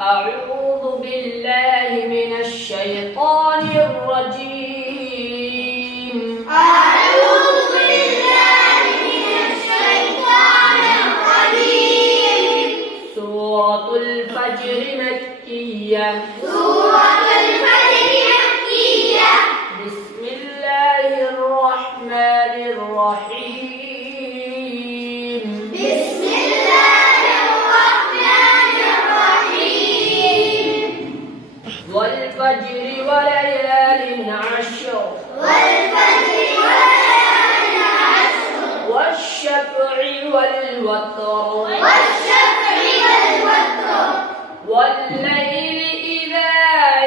أعوذ بالله من الشيطان الرجيم. أعوذ بالله من الشيطان الرجيم. سورة الفجر مكية. سورة الفجر مكية. بسم الله الرحمن الرحيم. بسم الله الرحمن الرحيم. والفجر وليال عشر. والفجر وليال عشر. والشفع والوتر. والشفع والوتر. والليل إذا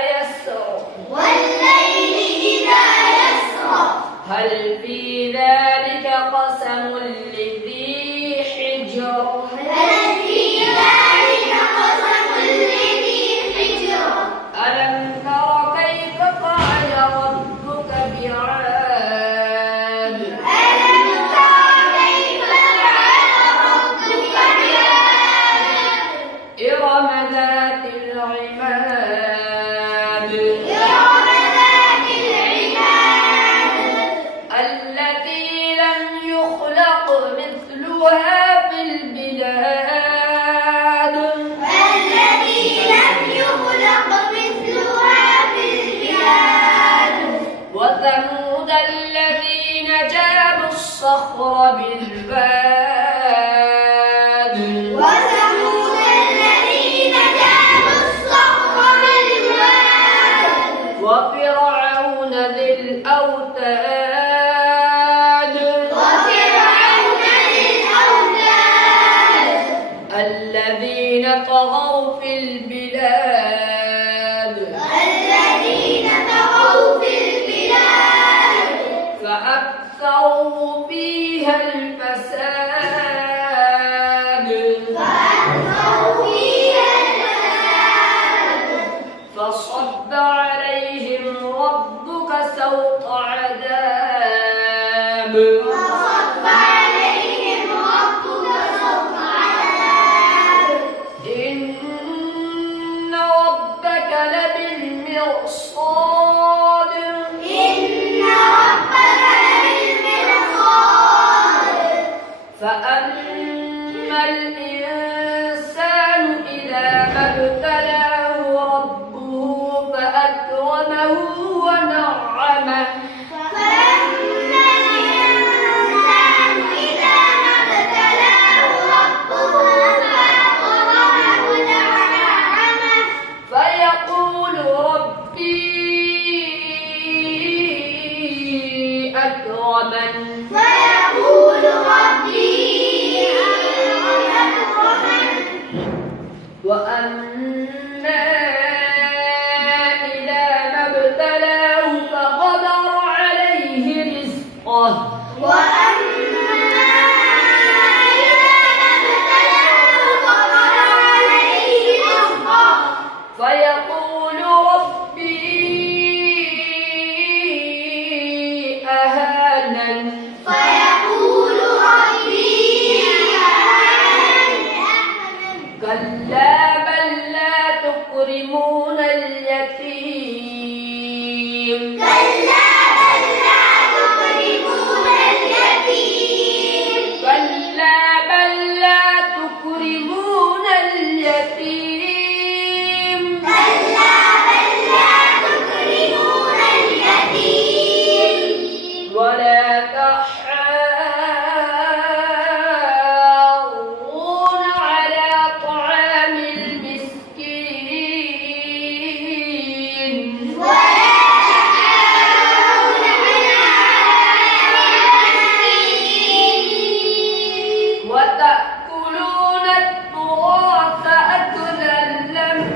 يسر. والليل إذا يسر. هل في ذلك قسم لذي حجر. هل في ذلك قسم لذي حجر. ألم تر كيف فعل ربك بعاد. ألم تر كيف فعل ربك بعاد. إرم ذات العماد. إرم ذات العماد. التي لم يخلق مثلها في البلاد. التي لم يخلق مثلها في البلاد. وثمود الذين جابوا الصخر بالواد. وثمود الذين جابوا الصخر بالواد. وفرعون ذي الأوتاد. وفرعون ذي الأوتاد. الذين طغوا في البلاد. الذين طغوا في البلاد. فأكثروا فيها الفساد. فأكثروا فيها الفساد. فصب عليهم ربك سوط عذاب. فصب عليهم ربك سوط عذاب. إن ربك لبالمرصاد. إن ربك لبالمرصاد. فأما الإنسان إذا ما ابتلاه ربه فأكرمه ونعمه. فأما الإنسان إذا ما ابتلاه ربه فأكرمه ونعمه. فيقول ربي أكرمن. فيقول ربي أكرمن. وأما إذا ما ابتلاه فقدر عليه رزقه. وأما إذا ما ابتلاه فقدر عليه رزقه. فيقول ربي أهانن. فيقول ربي أهانن. كلا بل لا تكرمون اليتيم. كلا بل لا تكرمون اليتيم. كلا بل لا تكرمون اليتيم. كلا بل لا تكرمون اليتيم. ولا تحاضون على طعام المسكين. ولا تحاضون على المسكين. وتأكلون التراث أكلا لما.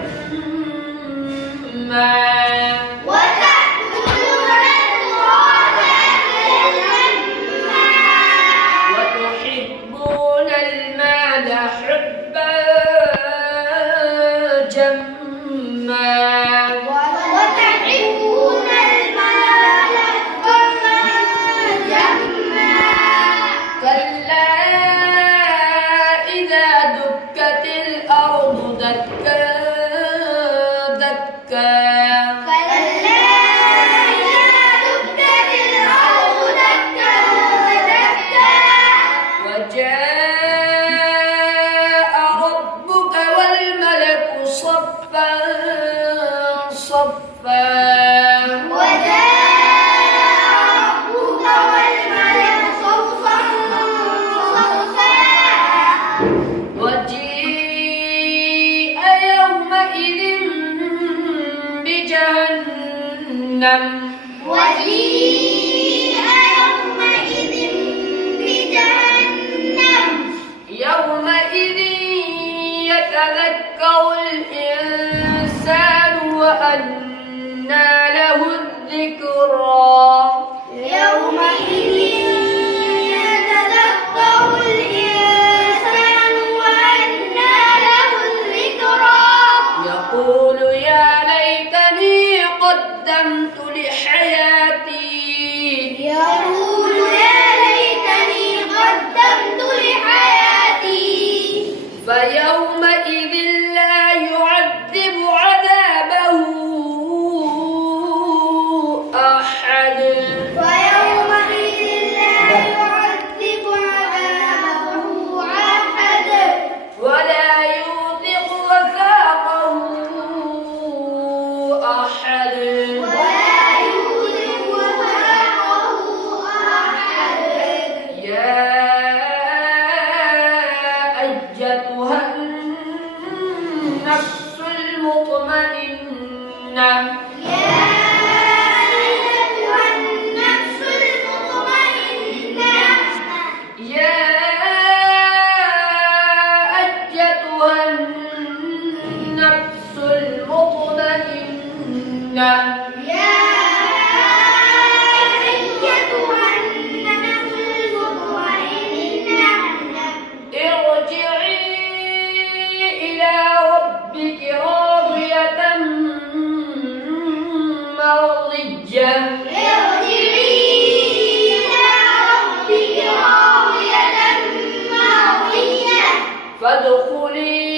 وتأكلون التراث أكلا لما. وتحبون المال حبا جما. وتحبون المال حبا جما. كلا إذا دكت الأرض دكا دكا كلا إذا دكت الأرض دكا دكا وجاء ربك والملك صفا صفا وجاء ربك والملك صفا صفا وجيء يومئذ بجهنم وجيء يومئذ بجهنم يومئذ يتذكر الإنسان وأنى له الذكرى يومئذ يتذكر الإنسان وأنى له الذكرى يقول يا ليتني قدمت لحياتي يقول يا ليتني قدمت لحياتي فيومئذ لا يعذب عذابه أحد ويومئذ لا يعذب عذابه أحد ولا يوثق وثاقه أحد ولا يوثق وثاقه أحد يا أيتها النفس المطمئنة يا أيتها النفس المطمئنة يا أيتها النفس المطمئنة يا أيتها النفس المطمئنة ارجعي إلى ربك راضية مرضية ارجعي إلى ربك راضية مرضية فادخلي